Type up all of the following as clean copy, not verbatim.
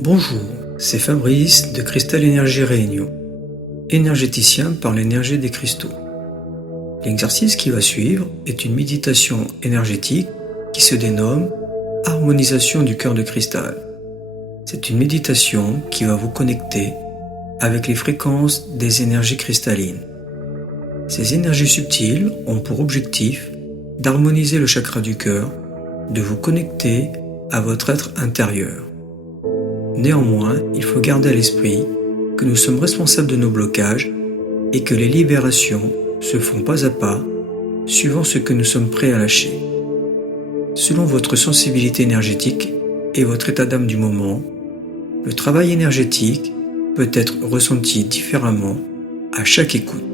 Bonjour, c'est Fabrice de Cristal Énergie Réunion, énergéticien par l'énergie des cristaux. L'exercice qui va suivre est une méditation énergétique qui se dénomme Harmonisation du cœur de cristal. C'est une méditation qui va vous connecter avec les fréquences des énergies cristallines. Ces énergies subtiles ont pour objectif d'harmoniser le chakra du cœur, de vous connecter à votre être intérieur. Néanmoins, il faut garder à l'esprit que nous sommes responsables de nos blocages et que les libérations se font pas à pas, suivant ce que nous sommes prêts à lâcher. Selon votre sensibilité énergétique et votre état d'âme du moment, le travail énergétique peut être ressenti différemment à chaque écoute.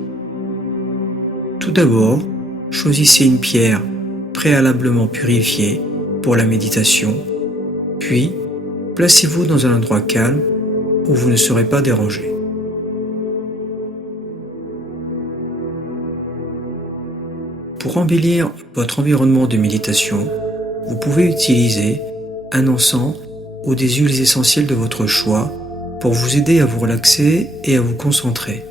Tout d'abord, choisissez une pierre préalablement purifiée pour la méditation, puis placez-vous dans un endroit calme où vous ne serez pas dérangé. Pour embellir votre environnement de méditation, vous pouvez utiliser un encens ou des huiles essentielles de votre choix pour vous aider à vous relaxer et à vous concentrer.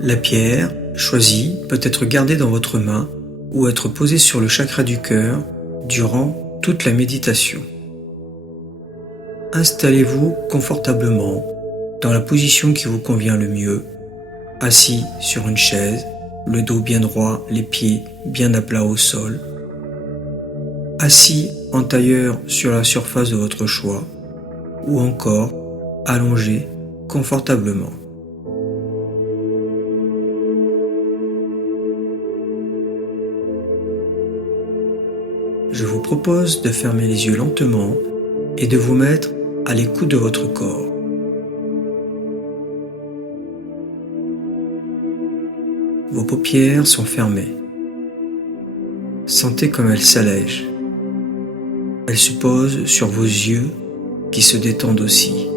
La pierre choisie peut être gardée dans votre main ou être posée sur le chakra du cœur durant toute la méditation. Installez-vous confortablement dans la position qui vous convient le mieux, assis sur une chaise, le dos bien droit, les pieds bien à plat au sol, assis en tailleur sur la surface de votre choix, ou encore allongé confortablement. Je vous propose de fermer les yeux lentement et de vous mettre à l'écoute de votre corps. Vos paupières sont fermées. Sentez comme elles s'allègent. Elles se posent sur vos yeux qui se détendent aussi.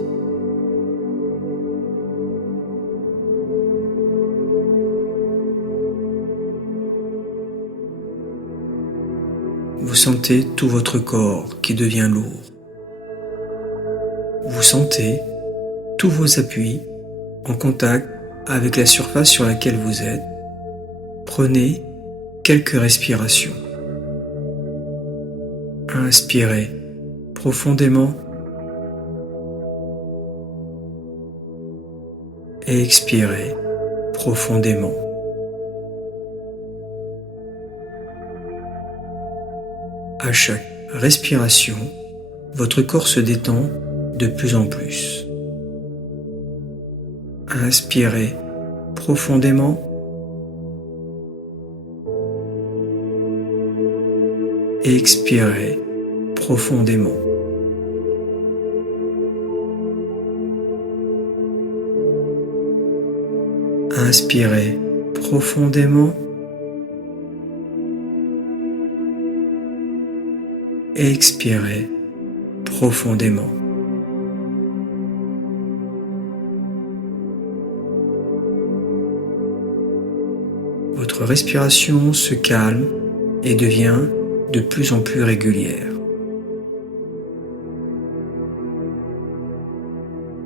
Vous sentez tout votre corps qui devient lourd. Vous sentez tous vos appuis en contact avec la surface sur laquelle vous êtes. Prenez quelques respirations. Inspirez profondément et expirez profondément. À chaque respiration, votre corps se détend de plus en plus. Inspirez profondément et expirez profondément. Inspirez profondément et expirez profondément. Votre respiration se calme et devient de plus en plus régulière.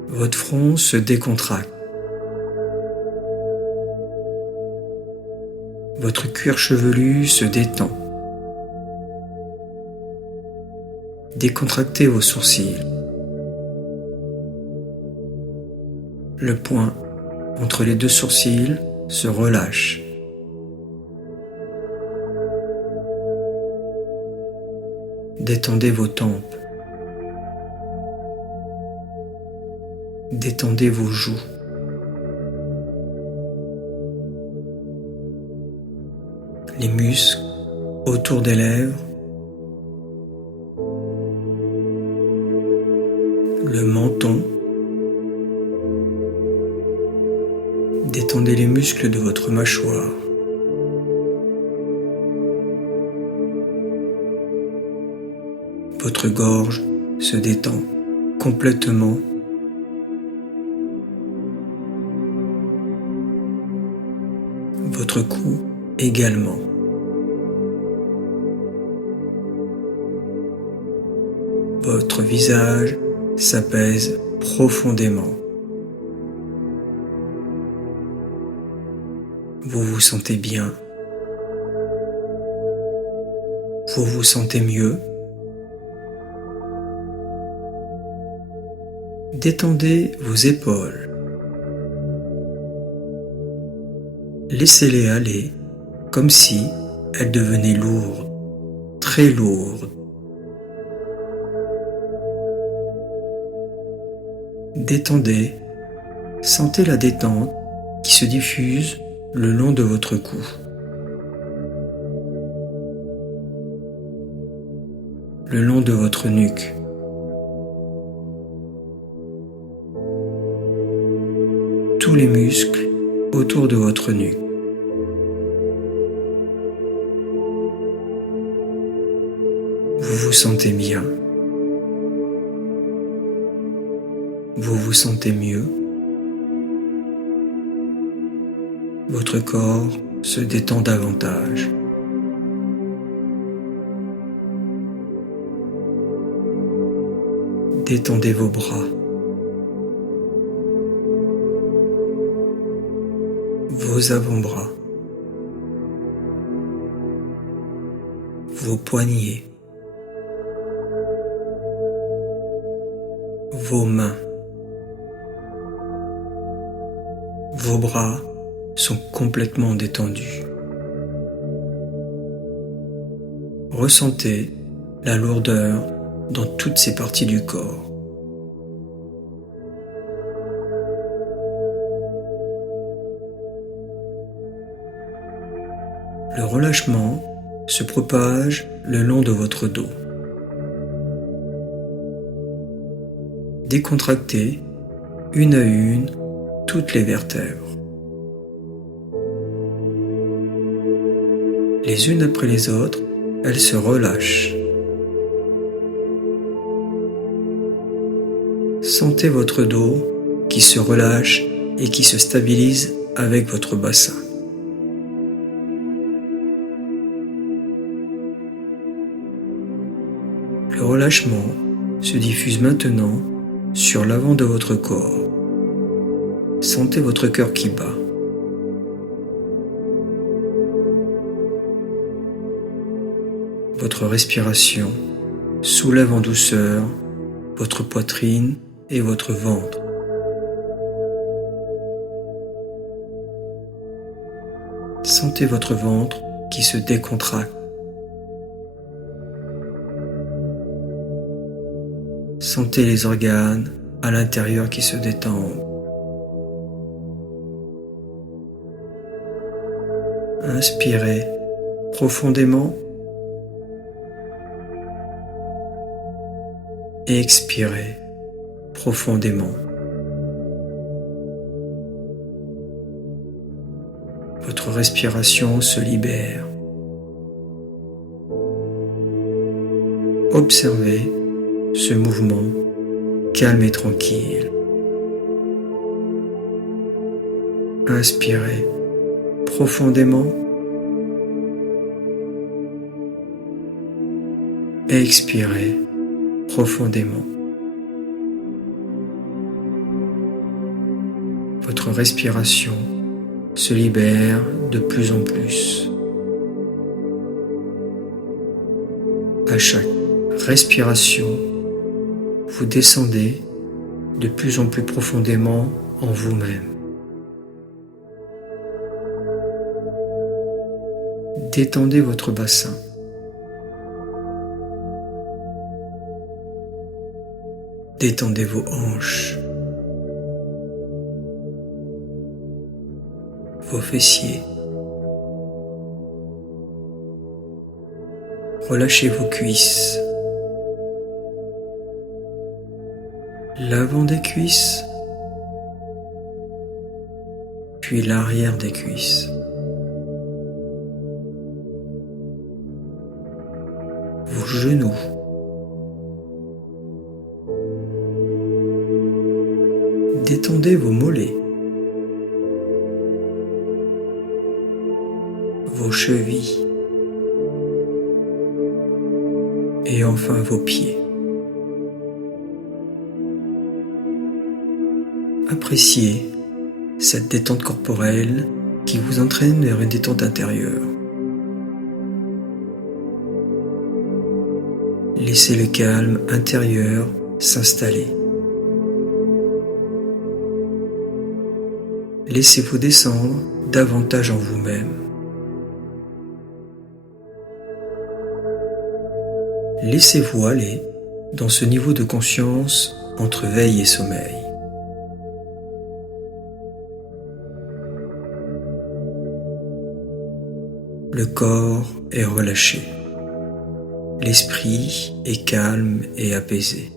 Votre front se décontracte. Votre cuir chevelu se détend. Décontractez vos sourcils. Le point entre les deux sourcils se relâche. Détendez vos tempes. Détendez vos joues. Les muscles autour des lèvres. Le menton. Détendez les muscles de votre mâchoire. Votre gorge se détend complètement. Votre cou également. Votre visage s'apaise profondément. Vous vous sentez bien. Vous vous sentez mieux. Détendez vos épaules. Laissez-les aller comme si elles devenaient lourdes, très lourdes. Détendez, sentez la détente qui se diffuse le long de votre cou. Le long de votre nuque. Tous les muscles autour de votre nuque. Vous vous sentez bien. Vous vous sentez mieux. Votre corps se détend davantage. Détendez vos bras. Vos avant-bras. Vos poignets. Vos mains. Vos bras sont complètement détendus. Ressentez la lourdeur dans toutes ces parties du corps. Le relâchement se propage le long de votre dos. Décontractez une à une toutes les vertèbres. Les unes après les autres, elles se relâchent. Sentez votre dos qui se relâche et qui se stabilise avec votre bassin. Le relâchement se diffuse maintenant sur l'avant de votre corps. Sentez votre cœur qui bat. Votre respiration soulève en douceur votre poitrine et votre ventre. Sentez votre ventre qui se décontracte. Sentez les organes à l'intérieur qui se détendent. Inspirez profondément. Expirez profondément. Votre respiration se libère. Observez ce mouvement calme et tranquille. Inspirez profondément. Expirez profondément. Votre respiration se libère de plus en plus. À chaque respiration, vous descendez de plus en plus profondément en vous-même. Détendez votre bassin. Détendez vos hanches, vos fessiers. Relâchez vos cuisses, l'avant des cuisses, puis l'arrière des cuisses. Vos genoux, détendez vos mollets, vos chevilles et enfin vos pieds. Appréciez cette détente corporelle qui vous entraîne vers une détente intérieure. Laissez le calme intérieur s'installer. Laissez-vous descendre davantage en vous-même. Laissez-vous aller dans ce niveau de conscience entre veille et sommeil. Le corps est relâché. L'esprit est calme et apaisé.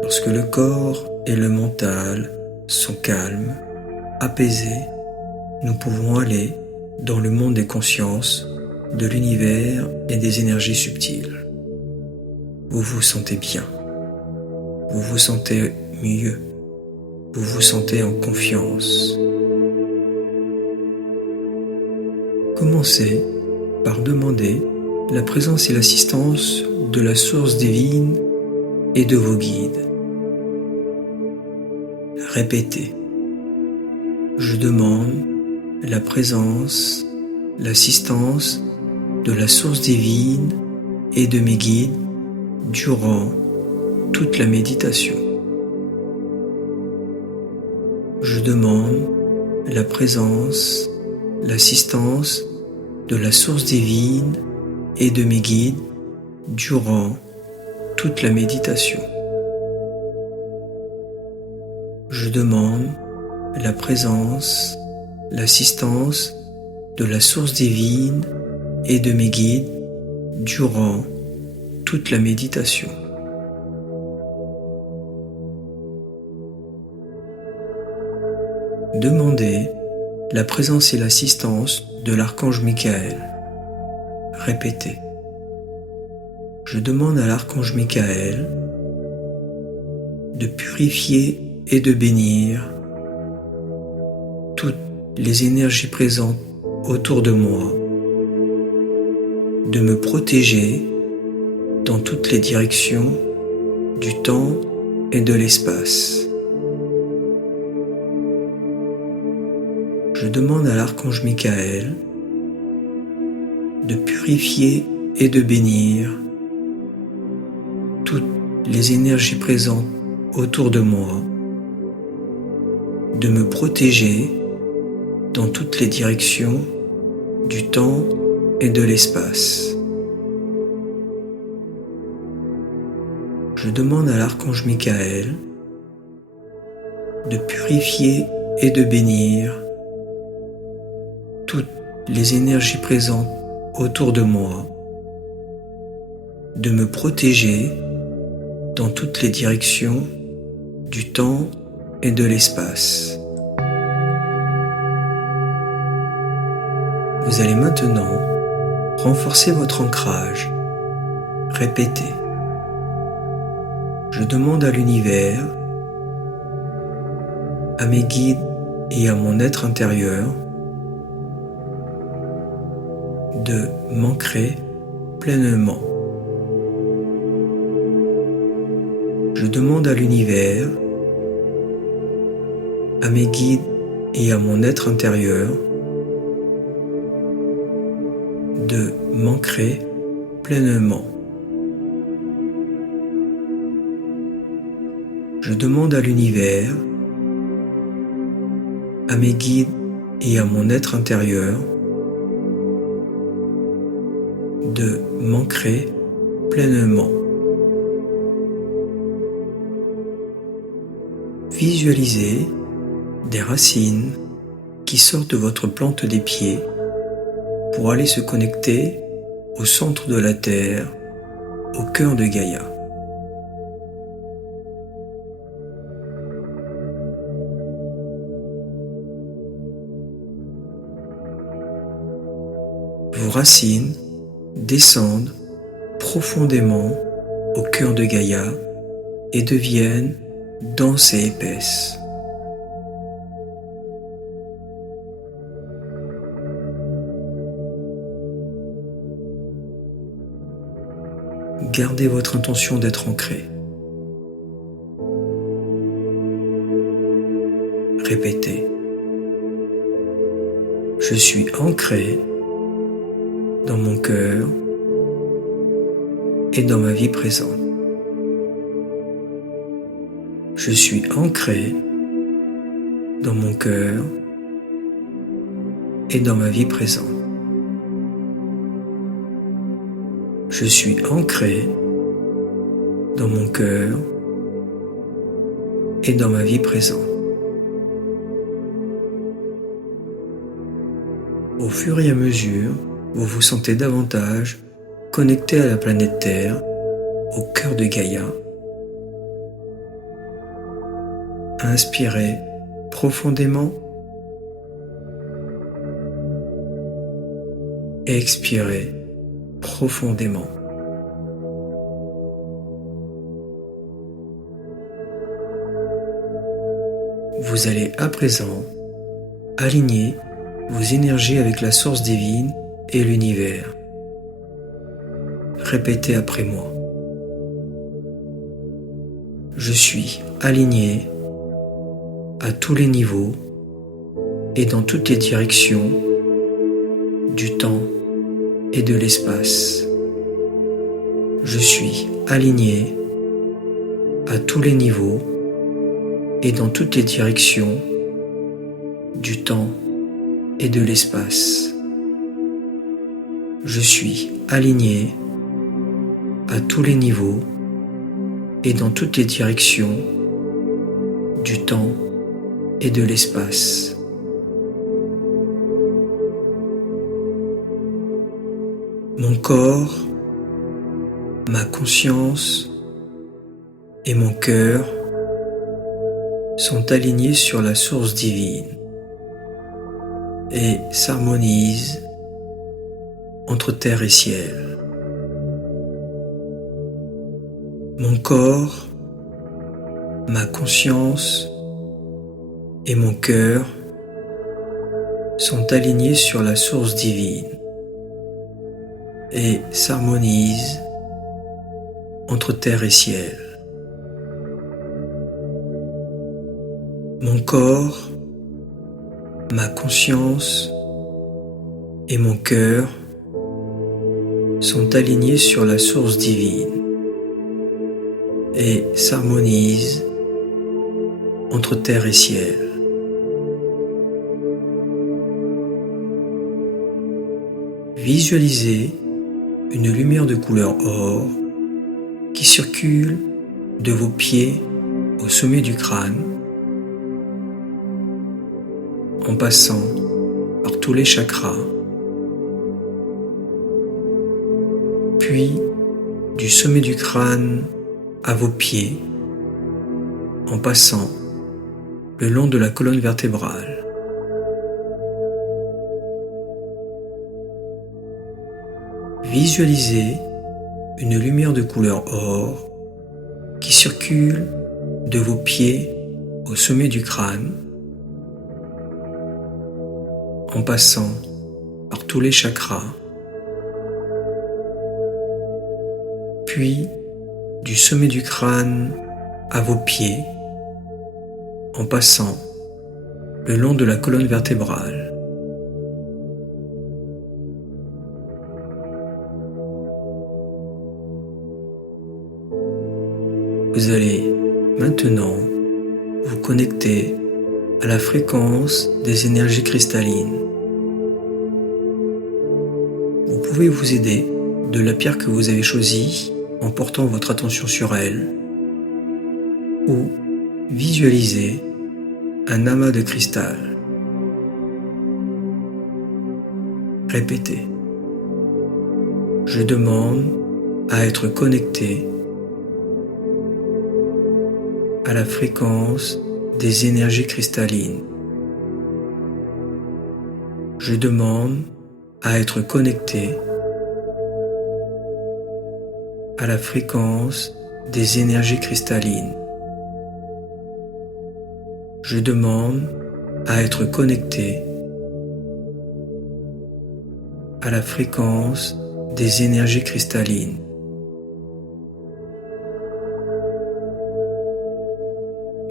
Lorsque le corps et le mental sont calmes, apaisés, nous pouvons aller dans le monde des consciences, de l'univers et des énergies subtiles. Vous vous sentez bien, vous vous sentez mieux, vous vous sentez en confiance. Commencez par demander la présence et l'assistance de la source divine et de vos guides. Répétez. Je demande la présence, l'assistance de la source divine et de mes guides durant toute la méditation. Je demande la présence, l'assistance de la source divine et de mes guides durant toute la méditation. Je demande la présence, l'assistance de la source divine et de mes guides durant toute la méditation. Demandez la présence et l'assistance de l'archange Michael. Répétez. Je demande à l'archange Michael de purifier et de bénir toutes les énergies présentes autour de moi, de me protéger dans toutes les directions du temps et de l'espace. Je demande à l'archange Michael de purifier et de bénir toutes les énergies présentes autour de moi, de me protéger dans toutes les directions du temps et de l'espace. Je demande à l'archange Michael de purifier et de bénir toutes les énergies présentes autour de moi, de me protéger dans toutes les directions du temps et de l'espace. Vous allez maintenant renforcer votre ancrage. Répétez. Je demande à l'univers, à mes guides et à mon être intérieur de m'ancrer pleinement. Je demande à l'univers, à mes guides et à mon être intérieur de m'ancrer pleinement. Je demande à l'univers, à mes guides et à mon être intérieur de m'ancrer pleinement. Visualisez des racines qui sortent de votre plante des pieds pour aller se connecter au centre de la Terre, au cœur de Gaïa. Vos racines descendent profondément au cœur de Gaïa et deviennent denses et épaisses. Gardez votre intention d'être ancré. Répétez. Je suis ancré dans mon cœur et dans ma vie présente. Je suis ancré dans mon cœur et dans ma vie présente. Je suis ancré dans mon cœur et dans ma vie présente. Au fur et à mesure, vous vous sentez davantage connecté à la planète Terre, au cœur de Gaïa. Inspirez profondément. Expirez profondément. Vous allez à présent aligner vos énergies avec la source divine et l'univers. Répétez après moi. Je suis aligné à tous les niveaux et dans toutes les directions du temps et de l'espace. Je suis aligné à tous les niveaux et dans toutes les directions du temps et de l'espace. Je suis aligné à tous les niveaux et dans toutes les directions du temps et de l'espace. Mon corps, ma conscience et mon cœur sont alignés sur la source divine et s'harmonisent entre terre et ciel. Mon corps, ma conscience et mon cœur sont alignés sur la source divine et s'harmonisent entre terre et ciel. Mon corps, ma conscience et mon cœur sont alignés sur la source divine et s'harmonisent entre terre et ciel. Visualisez une lumière de couleur or qui circule de vos pieds au sommet du crâne, en passant par tous les chakras, puis du sommet du crâne à vos pieds, en passant le long de la colonne vertébrale. Visualisez une lumière de couleur or qui circule de vos pieds au sommet du crâne, en passant par tous les chakras, puis du sommet du crâne à vos pieds, en passant le long de la colonne vertébrale. Vous allez maintenant vous connecter à la fréquence des énergies cristallines. Vous pouvez vous aider de la pierre que vous avez choisie en portant votre attention sur elle, ou visualiser un amas de cristal. Répétez. Je demande à être connecté à la fréquence des énergies cristallines. Je demande à être connecté à la fréquence des énergies cristallines. Je demande à être connecté à la fréquence des énergies cristallines.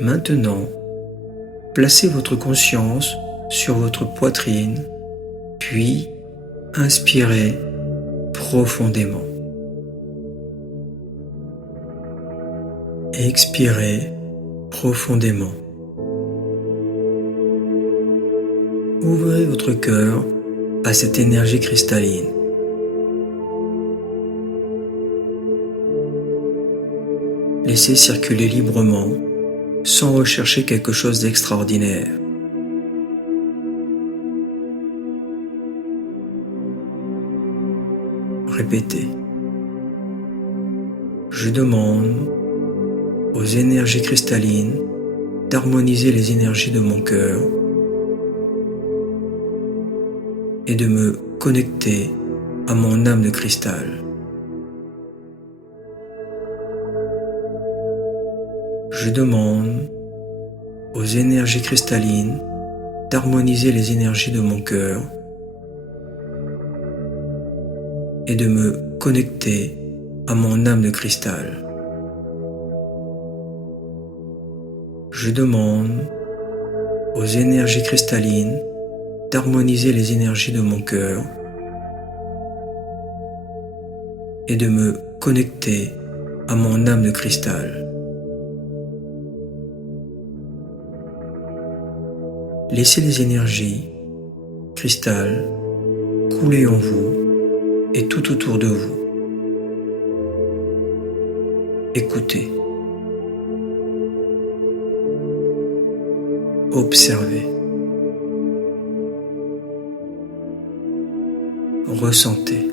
Maintenant, Placez votre conscience sur votre poitrine, puis inspirez profondément. Expirez profondément. Ouvrez votre cœur à cette énergie cristalline. Laissez circuler librement, sans rechercher quelque chose d'extraordinaire. Répétez. Je demande aux énergies cristallines d'harmoniser les énergies de mon cœur et de me connecter à mon âme de cristal. Je demande aux énergies cristallines d'harmoniser les énergies de mon cœur et de me connecter à mon âme de cristal. Je demande aux énergies cristallines d'harmoniser les énergies de mon cœur et de me connecter à mon âme de cristal. Laissez les énergies cristal couler en vous et tout autour de vous. Écoutez. Observez. Ressentez.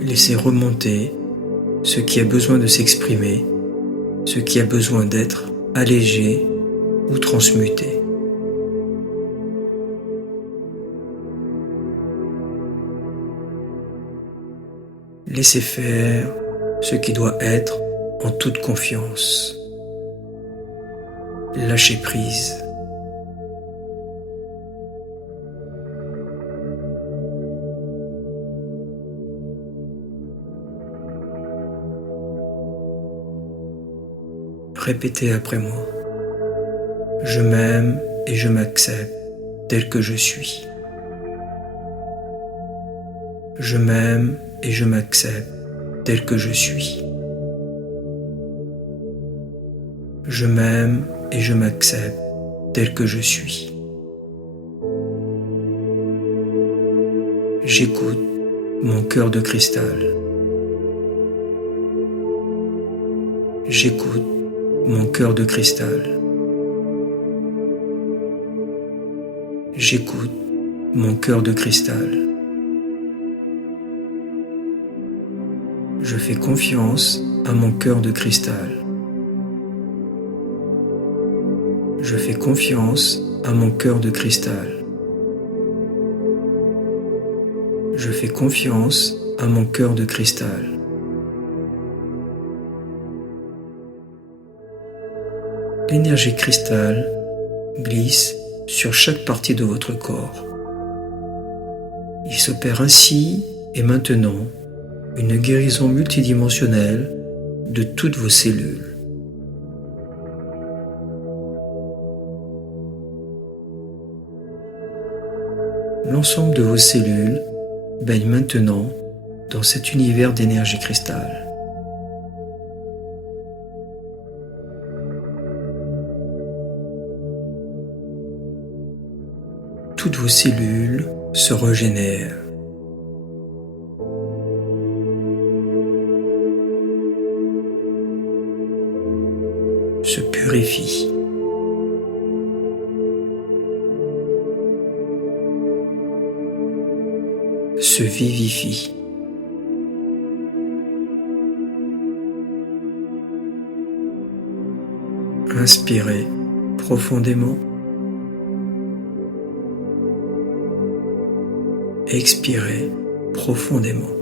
Laissez remonter ce qui a besoin de s'exprimer, ce qui a besoin d'être allégé ou transmuté. Laissez faire ce qui doit être en toute confiance. Lâchez prise. Répétez après moi. Je m'aime et je m'accepte tel que je suis. Je m'aime et je m'accepte tel que je suis. Je m'aime et je m'accepte tel que je suis. J'écoute mon cœur de cristal. J'écoute mon cœur de cristal. J'écoute mon cœur de cristal. Je fais confiance à mon cœur de cristal. Je fais confiance à mon cœur de cristal. Je fais confiance à mon cœur de cristal. L'énergie cristal glisse sur chaque partie de votre corps. Il s'opère ainsi et maintenant une guérison multidimensionnelle de toutes vos cellules. L'ensemble de vos cellules baigne maintenant dans cet univers d'énergie cristal. Toutes vos cellules se régénèrent. Se purifient. Se vivifient. Inspirez profondément. Expirez profondément.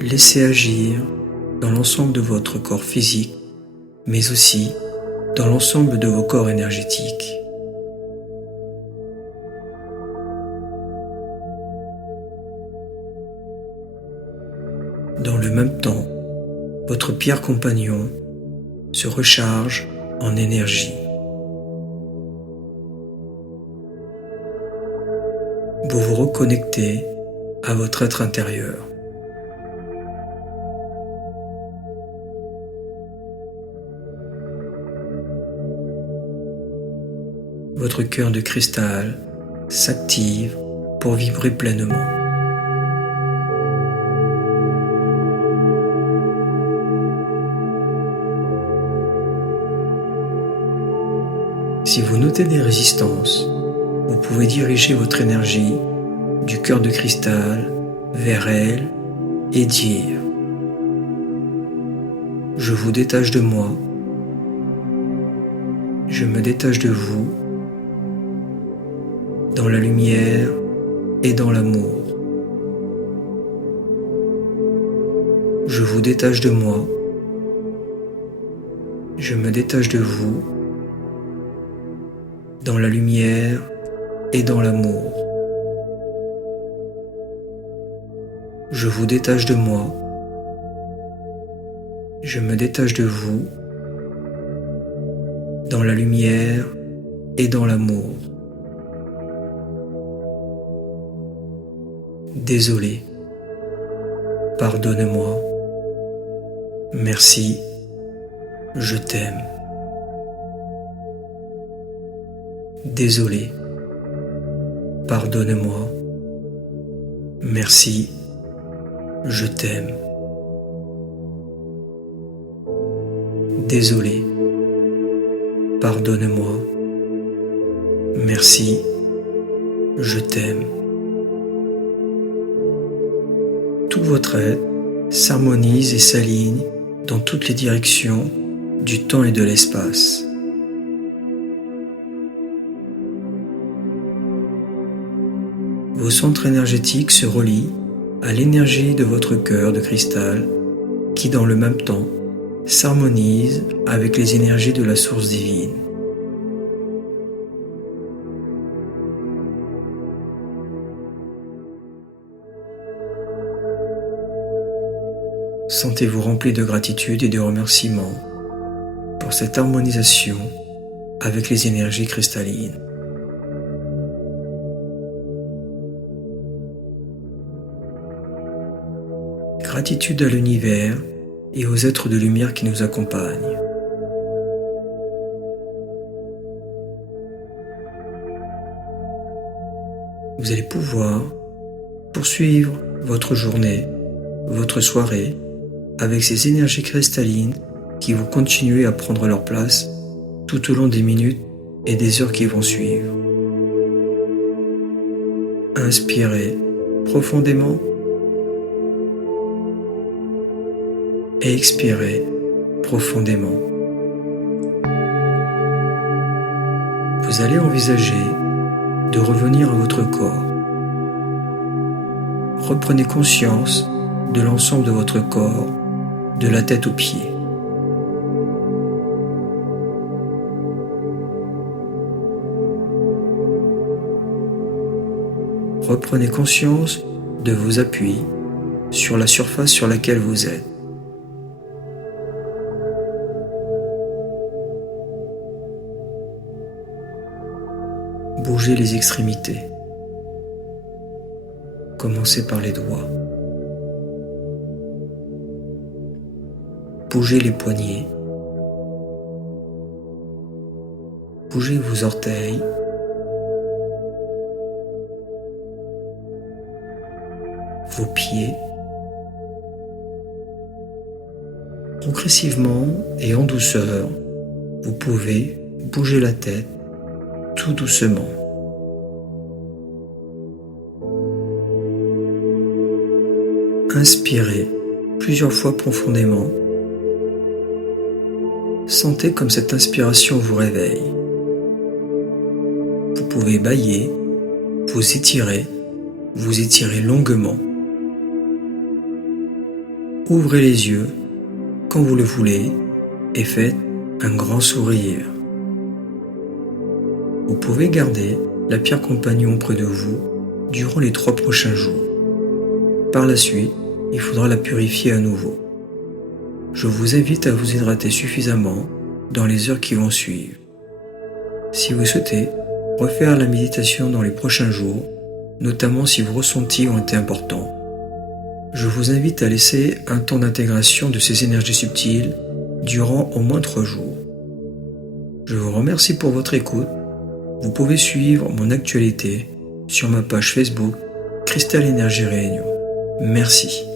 Laissez agir dans l'ensemble de votre corps physique, mais aussi dans l'ensemble de vos corps énergétiques. Dans le même temps, votre pierre compagnon se recharge en énergie. Vous vous reconnectez à votre être intérieur. Votre cœur de cristal s'active pour vibrer pleinement. Si vous notez des résistances, vous pouvez diriger votre énergie du cœur de cristal vers elle et dire « Je vous détache de moi, je me détache de vous, dans la lumière et dans l'amour. Je vous détache de moi, je me détache de vous, dans la lumière et dans l'amour. Je vous détache de moi, je me détache de vous, dans la lumière et dans l'amour. Désolé, pardonne-moi, merci, je t'aime. Désolé, pardonne-moi, merci, je t'aime. Désolé, pardonne-moi, merci, je t'aime. Tout votre être s'harmonise et s'aligne dans toutes les directions du temps et de l'espace. Vos centres énergétiques se relient à l'énergie de votre cœur de cristal qui, dans le même temps, s'harmonise avec les énergies de la source divine. Sentez-vous rempli de gratitude et de remerciements pour cette harmonisation avec les énergies cristallines. Gratitude à l'univers et aux êtres de lumière qui nous accompagnent. Vous allez pouvoir poursuivre votre journée, votre soirée, avec ces énergies cristallines qui vont continuer à prendre leur place tout au long des minutes et des heures qui vont suivre. Inspirez profondément et expirez profondément. Vous allez envisager de revenir à votre corps. Reprenez conscience de l'ensemble de votre corps, de la tête aux pieds. Reprenez conscience de vos appuis sur la surface sur laquelle vous êtes. Bougez les extrémités. Commencez par les doigts. Bougez les poignets. Bougez vos orteils. Vos pieds. Progressivement et en douceur, vous pouvez bouger la tête tout doucement. Inspirez plusieurs fois profondément. Sentez comme cette inspiration vous réveille. Vous pouvez bâiller, vous étirez longuement. Ouvrez les yeux quand vous le voulez et faites un grand sourire. Vous pouvez garder la pierre compagnon près de vous durant les 3 prochains jours. Par la suite, il faudra la purifier à nouveau. Je vous invite à vous hydrater suffisamment dans les heures qui vont suivre. Si vous souhaitez refaire la méditation dans les prochains jours, notamment si vos ressentis ont été importants, je vous invite à laisser un temps d'intégration de ces énergies subtiles durant au moins 3 jours. Je vous remercie pour votre écoute. Vous pouvez suivre mon actualité sur ma page Facebook Cristal Énergie Réunion. Merci.